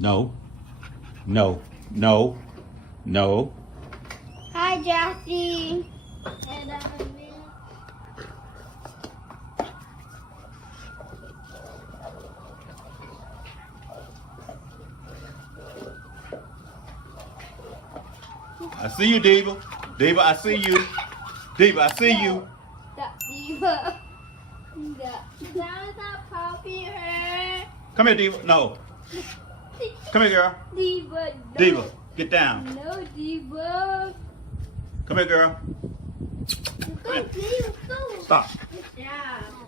No. No. No. No. Hi, Jackie. I see you, Diva. Diva, I see you. Diva, I see you. That Diva. That's a puppy hair. Come here, Diva. No. Come here, girl. Diva, no. Diva, get down. No, Diva. Come here, girl. Go, Diva, go. Stop. Good job.